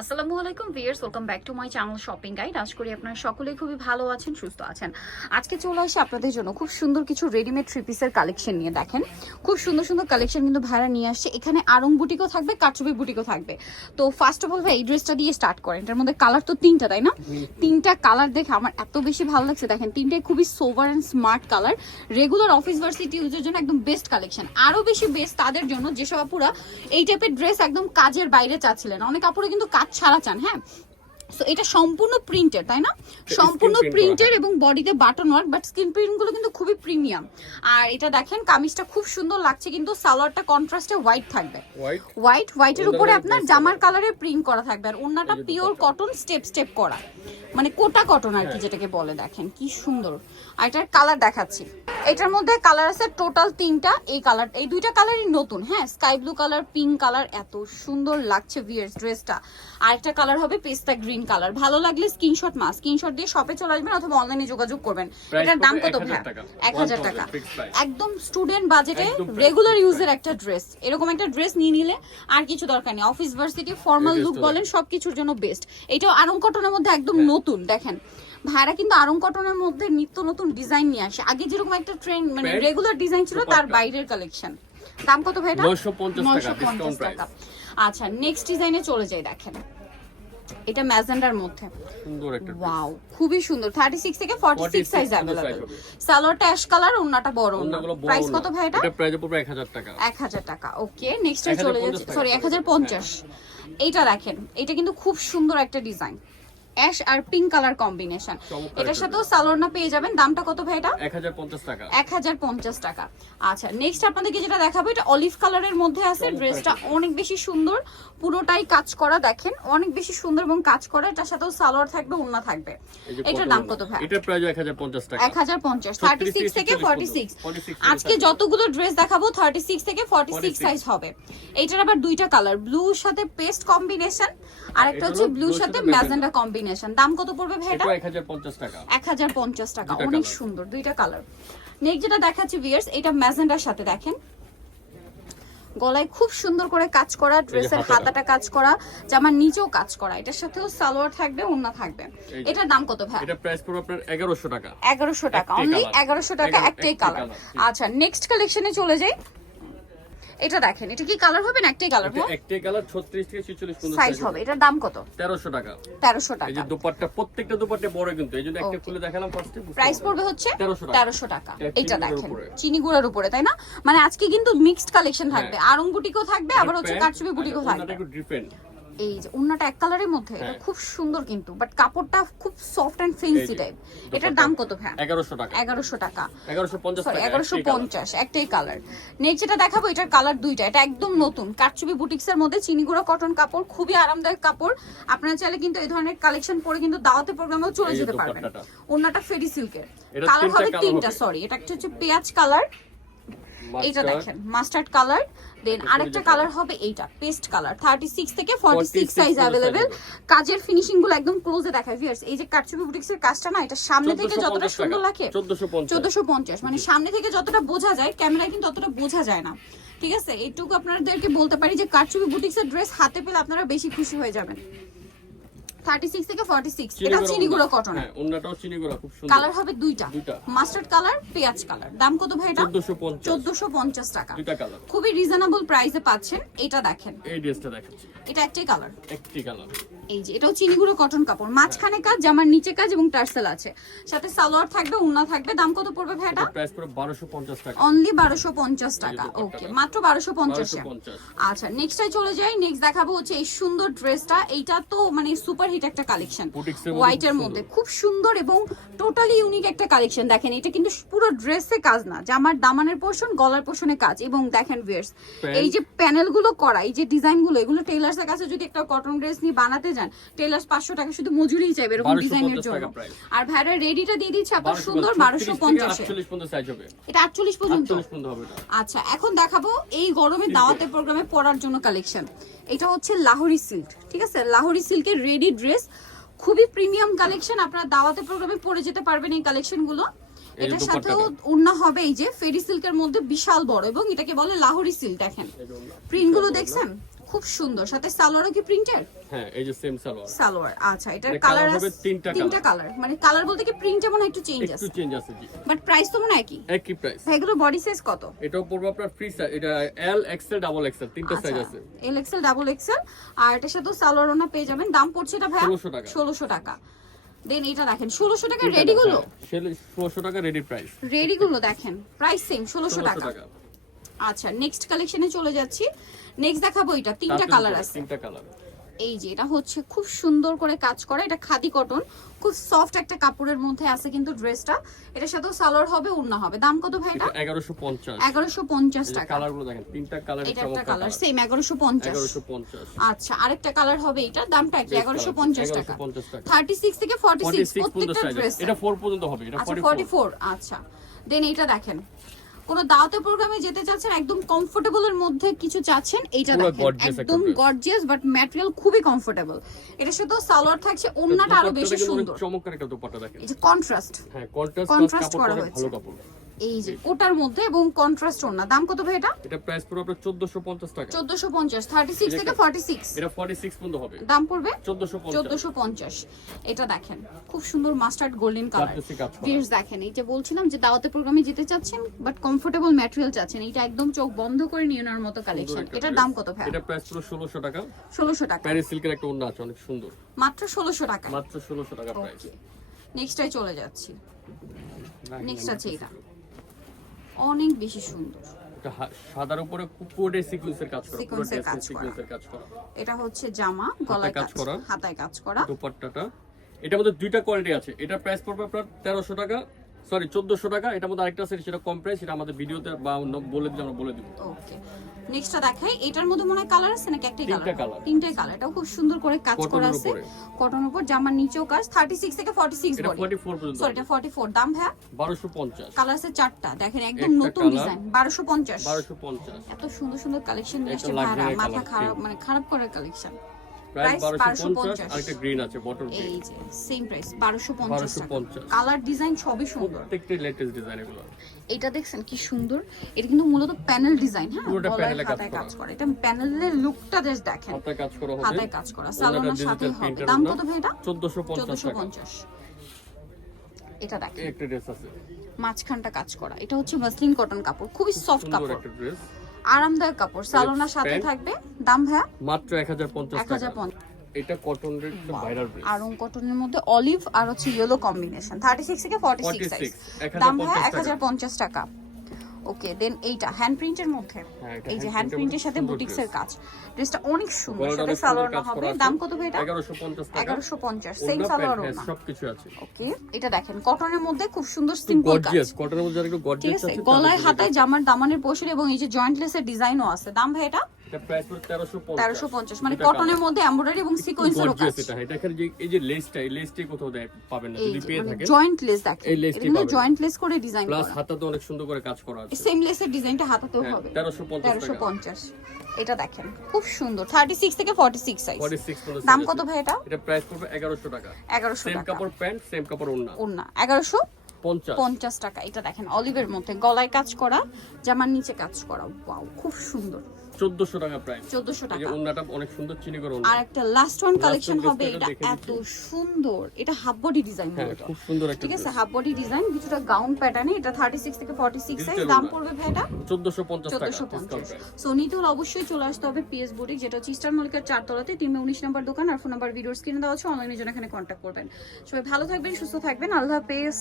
আসসালামু আলাইকুম viewers welcome back to my channel shopping guide আজ করি আপনারা সকলেই খুবই ভালো আছেন সুস্থ আছেন। আজকে চলে আসি আপনাদের জন্য খুব সুন্দর কিছু রেডিমেড থ্রি পিসের কালেকশন নিয়ে দেখেন। খুব সুন্দর সুন্দর কালেকশন কিন্তু ভাড়া নিয়ে আসছে। এখানে আরং বুটিকও থাকবে কাটচুপি বুটিকও থাকবে। তো ফার্স্ট অফ অল ভাই এই ড্রেসটা দিয়ে স্টার্ট করেন। এটার মধ্যে কালার তো তিনটা তাই না? তিনটা কালার দেখে আমার এত বেশি ভালো লাগছে। দেখেন তিনটাই খুবই sober and smart colour regular office varsity ইউজের জন্য একদম বেস্ট কালেকশন আরও বেশি বেস্ট তাদের জন্য যেসব আপুরা এই টাইপের ড্রেস একদম কাজের বাইরে চাচ্ছিলেন। অনেক আপুরা কিন্তু কাজ ছাড়া চান হ্যাঁ? সো এটা সম্পূর্ণ প্রিন্টের তাই না? সম্পূর্ণ করা, প্রিন্টেড এবং বডিতে বাটন ওয়ার্ক বাট স্ক্রিন প্রিন্টগুলো কিন্তু খুবই প্রিমিয়াম আর এটা দেখেন কামিজটা খুব সুন্দর লাগছে কিন্তু সালোয়ারটা কন্ট্রাস্টে হোয়াইট থাকবে। হোয়াইট হোয়াইট হোয়াইটের উপরে আপনার জামার কালারে প্রিন্ট করা থাকবে আর ওন্নাটা পিওর কটন স্টেপ স্টেপ করা। মানে কোটা কটন আর কি হ্যাঁ। যেটাকে বলে দেখেন কি সুন্দর। আর এটার কালার দেখাচ্ছি। এটার মধ্যে কালার আছে টোটাল তিনটা। এই কালার এই দুইটা কালারই নতুন। হ্যাঁ sky blue colour pink colour এত সুন্দর লাগছে ভিয়ার্স ড্রেসটা আর একটা কালার হবে পেস্তা গ্রিন কালার ভালো লাগলে স্ক্রিনশট মা স্ক্রিনশট দিয়ে শপে চলে আসবেন অথবা অনলাইনে যোগাযোগ করবেন। এটার দাম কত ভাই এক হাজার 1000 টাকা। একদম স্টুডেন্ট বাজেটে রেগুলার ইউজের একটা ড্রেস এরকম একটা ড্রেস নিয়ে নিলে আর কিছু দরকার নেই। অফিস ভার্সিটি ফর্মাল লুক বলেন সবকিছুর জন্য বেস্ট এটাও আরং কটনের মধ্যে একদম হ্যাঁ। নতুন দেখেন। ভাইরা কিন্তু আরং কটনের মধ্যে নিত্য নতুন ডিজাইন নিয়ে আসে আগে যেরকম একটা ট্রেন্ড মানে Pant, রেগুলার ডিজাইন ছিল তার দুপাট্টা। বাইরের কালেকশন দাম কত ভাই এটা 950 টাকা, 950 discount price। টাকা আচ্ছা নেক্সট ডিজাইনে চলে যাই দেখেন এটা ম্যাজেন্ডার মধ্যে সুন্দর একটা ওয়াও খুবই সুন্দর 36 থেকে 46 46 সাইজ size अवेलेबल হবে। সালোয়ারটা অ্যাশ কালার ওন্নাটা বড় ওন্না অন্যগুলো বড় প্রাইস না। কত ভাই এটা এটা প্রাইস পড়বে 1000 টাকা এক হাজার টাকা ওকে নেক্সট চলে 1050 যাচ্ছে টাকা। সরি এক হাজার পঞ্চাশ এইটা দেখেন এটা কিন্তু খুব সুন্দর একটা ডিজাইন অ্যাশ আর পিঙ্ক কালার কম্বিনেশন। এটার সাথেও সালোয়ার পেয়ে যাবেন। দামটা কত ভাই এটা? 1050 টাকা। এক হাজার পঞ্চাশ টাকা। আচ্ছা নেক্সট আপনাদেরকে যেটা দেখাবো এটা অলিভ কালারের মধ্যে আছে। ড্রেসটা অনেক বেশি সুন্দর। পুরোটাই কাজ করা দেখেন। অনেক বেশি সুন্দর এবং কাজ করা। এটার সাথেও সালোয়ার থাকবে ওন্না থাকবে। এটার দাম কত ভাই? এটা প্রাইস 1050 টাকা। এক হাজার পঞ্চাশ থার্টি 36 সিক্স থেকে 46 ফর্টি সিক্স আজকে যতগুলো ড্রেস দেখাবো থার্টি সিক্স থেকে ফর্টি সিক্স 46 সাইজ হবে। এটার আবার দুইটা কালার ব্লুর সাথে পেস্ট কম্বিনেশন আর একটা হচ্ছে ব্লুর সাথে ম্যাজেন্ডা কম্বিনেশন দাম কত পড়বে ভাই এটা? এটা 1050 টাকা। টাকা। অনেক সুন্দর দুইটা কালার নেক্সট যেটা দেখাচ্ছি ভিয়ার্স এটা ম্যাজেন্ডার সাথে দেখেন। গলায় খুব সুন্দর করে কাজ করা ড্রেসের হাতাটা। কাজ করা জামার নিচেও কাজ করা। এটার সাথেও সালোয়ার থাকবে ওন্না থাকবে। এটার দাম কত ভাই? এটা প্রাইস পড়বে আপনার 1100 টাকা। এগারোশো টাকা। Only colour। এগারোশো টাকা একটাই একটাই কালার আচ্ছা নেক্সট কালেকশনে চলে যাই। এটা দেখেন এটা কি কালার হবে না একটাই কালার হবে একটাই কালার 36 থেকে 46 পর্যন্ত সাইজ হবে এটার দাম কত? 1300 টাকা। 1300 টাকা এই যে দোপাট্টা প্রত্যেকটা দোপাট্টা বড় কিন্তু এই জন্য একটা খুলে দেখালাম ফার্স্টে প্রাইস পড়বে হচ্ছে 1300 টাকা। তেরোশো টাকা। এটা এটা দেখেন। চিনি গুঁড়ার উপরে তাই না? মানে আজকে কিন্তু মিক্সড কালেকশন থাকবে। হ্যাঁ। আরং বুটিকও থাকবে আবার হচ্ছে কাটচুপি বুটিকও থাকবে। একটু ডিফারেন্ট এই যে উন্নাটা এক কালারের মধ্যে এটা হ্যাঁ। খুব সুন্দর কিন্তু বাট কাপড়টা খুব সফট এন্ড ফেন্সি টাইপ এটার দাম কত ভাই 1100 টাকা। এগারোশো টাকা। 1150 সরি টাকা এগারোশো একটাই পঞ্চাশ একটাই কালার। নেক্সট যেটা দেখাবো এটার কালার দুইটা। এটা একদম নতুন কাটচুবি বুটিক্সের মধ্যে চিনিগুড়া কটন কাপড় খুবই আরামদায়ক কাপড়। আপনারা চাইলে কিন্তু এই ধরনের কালেকশন পরে কিন্তু দাওয়াতে প্রোগ্রামেও চলে যেতে পারবেন। ওন্নাটা ফেরি সিল্কের কালার হবে তিনটা সরি এটা একটা হচ্ছে পেঁয়াজ কালার এইটা দেখেন মাস্টার্ড কালার দেন আরেকটা কালার হবে এইটা পেস্ট কালার থার্টি সিক্স থেকে ফর্টি সিক্স 46 সাইজ অ্যাভেলেবেল কাজের ফিনিশিংগুলো একদম ক্লোজে দেখায় ভিউয়ার্স এই যে কাটচুপি বুটিক্স এর কাজটা না এটা সামনে থেকে যতটা সুন্দর লাগে 1450 চোদ্দশো পঞ্চাশ মানে সামনে থেকে যতটা বোঝা যায় ক্যামেরায় কিন্তু অতটা বোঝা যায় না। ঠিক আছে? এইটুকু আপনাদেরকে বলতে পারি যে কারচুপি বুটিক্সের ড্রেস হাতে পেলে আপনারা বেশি খুশি হয়ে যাবেন। থার্টি সিক্স থেকে ফর্টি সিক্স এটা চিনিগুলো কটনের হ্যাঁ অন্যটাও চিনিগুলো খুব সুন্দর। কালার হবে দুইটা। মাস্টার্ড কালার পেঁয়াজ কালার দাম কত ভাই এটা? 1450 চোদ্দশো পঞ্চাশ টাকা। দুইটা কালার খুবই রিজনেবল প্রাইসে পাচ্ছেন। এটা দেখেন। এই ড্রেসটা দেখাচ্ছি। এটা একটাই কালার একটাই কালার এই যে এটাও চিনিগুলো কটন কাপড়। মাঝখানে কাজ জামার নিচে কাজ এবং টার্সেল আছে। সাথে সালোয়ার থাকবে উন্না থাকবে। দাম কত পড়বে ভাই এটা এটা প্রাইস পড়ে 1250 টাকা। অনলি বারোশো পঞ্চাশ টাকা। ওকে মাত্র 1250 আচ্ছা নেক্সটে চলে যাই। নেক্সট দেখাবো হচ্ছে এই সুন্দর ড্রেসটা এইটা তো মানে সুপার হিট একটা কালেকশন Boutiques এর মধ্যে হোয়াইটের খুব মধ্যে। খুব সুন্দর এবং টোটালি ইউনিক একটা কালেকশন দেখেন এটা কিন্তু পুরো ড্রেসে কাজ না। জামার দামানের পোর্শন গলার পোর্শনে কাজ। এবং দেখেন Pant। এই যে প্যানেলগুলো করা এই যে ডিজাইনগুলো এগুলো টেলার্স এর কাছে যদি একটা কটন ড্রেস নিয়ে বানাতে যান টেলার্স পাঁচশো টাকা শুধু মজুরিই চাইবে এরকম ডিজাইনের জন্য। আর ভাইরা রেডিটা দিয়ে দিচ্ছে আপনার সুন্দর বারোশো পঞ্চাশে। 48 পর্যন্ত সাইজ হবে। এটা আটচল্লিশ পর্যন্ত। 48 পর্যন্ত হবে এটা। আচ্ছা এখন দেখাবো এই গরমে দাওয়াতে প্রোগ্রামে পরার জন্য কালেকশন এটা হচ্ছে লাহোরি সিল্ক ঠিক আছে? লাহোরি সিল্কের রেডি ড্রেস খুবই প্রিমিয়াম কালেকশন আপনারা দাওয়াতে প্রোগ্রামে পরে যেতে পারবেন এই কালেকশনগুলো। এটার সাথেও। উন্না হবে এই যে ফেরি সিল্কের মধ্যে বিশাল বড় এবং এটাকে বলে লাহোরি সিল্ক দেখেন। এই যে ওড়না। প্রিন্টগুলো দেখছেন? খুব সুন্দর। সাথে সালোয়ারও কি প্রিন্টের হ্যাঁ এই যে সেম সালোয়ার। সালোয়ার আচ্ছা এটার কালার হবে তিনটা তিনটা কালার মানে কালার বলতে কি প্রিন্টে মনে হয় একটু চেঞ্জ একটু আছে চেঞ্জ আছে জি। বাট প্রাইস তো মনে হয় একই? একই প্রাইস এগুলো বডি সাইজ কত? এটাও পড়বে আপনার ফ্রি সাইজ এটা এল এক্সেল ডাবল এক্সেল তিনটা সাইজ আছে। এল এক্সেল ডাবল এক্সেল আর এটার সাথে সালোয়ার ওনা পেয়ে যাবেন। দাম পড়ছে এটা ভাই 1600 টাকা। ষোলোশো টাকা। দেন এটা দেখেন ষোলোশো টাকা রেডি গুলো? হ্যাঁ, ষোলোশো টাকা রেডি প্রাইস রেডি গুলো দেখেন প্রাইস সেম ষোলোশো ষোলোশো টাকা। টাকা। আচ্ছা নেক্সট কালেকশনে চলে যাচ্ছি। নেক্সট দেখাবো এটা তিনটা কালার আছে। তিনটা কালার এই যে এটা হচ্ছে খুব সুন্দর করে কাজ করা এটা খাদি কটন খুব সফট একটা কাপড়ের মধ্যে আছে কিন্তু ড্রেসটা এটার সাথেও সালোয়ার হবে উন্না হবে। দাম কত ভাই এটা? এটা এগারোশো পঞ্চাশ। এগারোশো পঞ্চাশ টাকা। কালারগুলো দেখেন তিনটা কালার এটা একটা কালার সেম এগারোশো পঞ্চাশ। এগারোশো পঞ্চাশ। আচ্ছা আরেকটা কালার হবে এটা দামটা কি এগারোশো পঞ্চাশ টাকা। পঞ্চাশ টাকা। থার্টি সিক্স থেকে ফর্টি ফর্টি সিক্স সিক্স পর্যন্ত প্রত্যেকটা ড্রেস এটা ফোর পর্যন্ত হবে এটা আচ্ছা ফর্টি ফর্টি ফোর আচ্ছা। দেন এইটা দেখেন। কোন দাওয়াতের প্রোগ্রামে যেতে চাচ্ছেন একদম কমফোর্টেবল এর মধ্যে কিছু চাচ্ছেন এইটা একদম। গর্জিয়াস বাট ম্যাটেরিয়াল খুবই কমফোর্টেবল এটা সাথে সালোয়ার থাকছে অন্যটা আরও বেশি সুন্দর। চমৎকার একটা দোপাট্টা দেখেন। এই যে কন্ট্রাস্ট হ্যাঁ কন্ট্রাস্ট করা হয়েছে। ভালো কাপড়। এই যে ওটার মধ্যে এবং কন্ট্রাস্ট ওন্না দাম কত ভাই এটা? এটা প্রাইস পুরো আপনার চোদ্দশো পঞ্চাশ টাকা। চোদ্দশো পঞ্চাশ থার্টি সিক্স থেকে ফর্টি সিক্স এটা ফর্টি সিক্স পর্যন্ত হবে। দাম পড়বে? চোদ্দশো পঞ্চাশ। চোদ্দশো পঞ্চাশ। এটা দেখেন খুব সুন্দর মাস্টার্ড গোল্ডেন কালার। ভিউয়ার্স দেখেন এই যে বলছিলাম যে দাওয়াতে প্রোগ্রামে যেতে চাচ্ছেন বাট কমফোর্টেবল ম্যাটেরিয়াল চাচ্ছেন এটা একদম চোখ বন্ধ করে নিয়ে নেওয়ার মতো কালেকশন এটার দাম কত ভাই? এটা প্রাইস পুরো ষোলোশো টাকা। ষোলোশো টাকা। প্যারিস সিল্কের একটা ওড়না আছে অনেক সুন্দর। মাত্র ষোলোশো টাকা। মাত্র ষোলোশো টাকা প্রাইস নেক্সটটাই চলে যাচ্ছি। নেক্সট আছে এটা অনেক বেশি সুন্দর। সাদার উপরে কোডে সিকোয়েন্সের কাজ করা। সিকোয়েন্সের কাজ করা। এটা হচ্ছে জামা গলায় কাজ করা। হাতায় কাজ করা। দোপাট্টাটা। এটার মধ্যে দুইটা কোয়ালিটি আছে। এটা প্রাইস পড়বে আপনার তেরোশো টাকা সরি চোদ্দশো টাকা। এটার মধ্যে আরেকটা আছে সেটা কম প্রাইস সেটা আমাদের ভিডিওতে বা অন্য বলে দিলে আমরা বলে দিব। ওকে। নেক্সটটা দেখাই। এটার মধ্যে মনে হয় কালার আছে নাকি? একটাই কালার তিনটাই কালার এটাও খুব সুন্দর করে কাজ করা আছে। কটন উপর জামার নিচেও কাজ। 36 থেকে 46 এটা বডি ফোর্টি ফোর পর্যন্ত সরি এটা 44 দাম ভাই কালার আছে চারটা। দেখেন একদম নতুন colour, ডিজাইন 1250 বারোশো পঞ্চাশ। এত সুন্দর সুন্দর কালেকশন নিয়ে আসছে। মাথা খারাপ মানে খারাপ করার কালেকশন প্রাইস বারোশো পঞ্চাশ 1250 আর একটা গ্রিন আছে বটল গ্রিন। এই যে সেম প্রাইস 1250 1250 কালার ডিজাইন সবই সুন্দর। প্রত্যেকটি লেটেস্ট ডিজাইন এগুলো। এটা দেখছেন কি সুন্দর? এটা কিন্তু মূলত প্যানেল ডিজাইন হ্যাঁ? পুরোটা কাজ করা। এটা প্যানেলের লুকটা জাস্ট দেখেন। হাতে কাজ করা হবে। হাতায় কাজ করা। সালোনার সাথে হবে। দাম কত ভাই এটা? চোদ্দশো পঞ্চাশ টাকা। এটা দেখেন। একটা ড্রেস আছে। মাঝখানটা কাজ করা। এটা হচ্ছে মাসলিন কটন কাপড়। খুবই সফট কাপড়। একটা ড্রেস আরামদায়ক কাপড়। সালোনা সাথে থাকবে। দাম ভাইয়া? মাত্র এক হাজার পঞ্চাশ এক হাজার টাকা পঞ্চাশ। এটা একটা ভাইরাল ড্রেস আরং কটনের মধ্যে অলিভ আর হচ্ছে ইয়েলো কম্বিনেশন থার্টি সিক্স থেকে ফর্টি সিক্স 46, সাইজ 1050 দাম ভাইয়া এক টাকা। ওকে দেন এইটা হ্যান্ড প্রিন্টের মধ্যে। হ্যাঁ, এই যে হ্যান্ড এর প্রিন্টের সাথে বুটিক্সের কাজ। ড্রেসটা অনেক সুন্দর সাথে অনেক সালোয়ার হবে। দাম কত ভাই এটা এগারোশো পঞ্চাশ টাকা। এগারোশো পঞ্চাশ সেম সালোয়ার হ্যাঁ, ওনা সবকিছু আছে। ওকে এটা দেখেন কটনের মধ্যে খুব সুন্দর সিম্পল কাজ। গর্জিয়াস কটনের মধ্যে একটু ঠিক গর্জিয়াস আছে গলায় হাতায় জামার দামানের পোশাক এবং এই যে জয়েন্টলেসের ডিজাইনও আছে। দাম ভাই এটা তেরোশো পঞ্চাশ। মানে কটনের মধ্যে এমব্রয়ডারি এবং সিকোয়েন্সেরও কাজ। এটা এটা যে এই যে লেসটা এই লেসটাই কোথাও পাবেন না যদি পেয়ে মানে থাকে। জয়েন্ট লেস দেখেন এই লেসটি পাবেন। জয়েন্ট লেস করে ডিজাইন প্লাস হাতাতে অনেক সুন্দর করে কাজ করা আছে। সেম লেসের ডিজাইনটা হাতাতেও হ্যাঁ, হবে। 1350 টাকা। এটা দেখেন খুব সুন্দর। থার্টি সিক্স থেকে ফর্টি সিক্স সাইজ 46 দাম কত ভাই এটা? এটা প্রাইস পড়বে এগারোশো টাকা। এগারোশো সেম কাপড় প্যান্ট সেম কাপড় ওড়না। ওড়না এগারোশো পঞ্চাশ। পঞ্চাশ টাকা এটা দেখেন অলিভের মধ্যে গলায় কাজ করা জামার নিচে কাজ করা ওয়াও খুব সুন্দর। চোদ্দশো টাকা প্রাইস চোদ্দশো এই যে টাকা। ওড়নাটা অনেক সুন্দর চিনি করে আর একটা লাস্ট ওয়ান কালেকশন হবে এটা এত সুন্দর। এটা হাফ বডি ডিজাইন খুব সুন্দর একটা ঠিক আছে হাফ বডি ডিজাইন কিছুটা গাউন প্যাটার্নে এটা থার্টি সিক্স থেকে ফর্টি সিক্স সাইজ দাম পড়বে ভাই এটা চোদ্দশো পঞ্চাশ টাকা চোদ্দশো ডিসকাউন্ট পঞ্চাশ। প্রাইস সো নিতে হলে অবশ্যই চলে আসতে হবে পিএস বুটিক যেটা হচ্ছে ইস্টার মল্লিকার চারতলাতে। তিনশো উনিশ নম্বর দোকান আর ফোন নাম্বার ভিডিওর স্ক্রিনে দেওয়া আছে অনলাইনের জন্য এখানে কন্ট্যাক্ট করবেন। সবাই ভালো থাকবেন সুস্থ থাকবেন। আল্লাহ হাফেজ।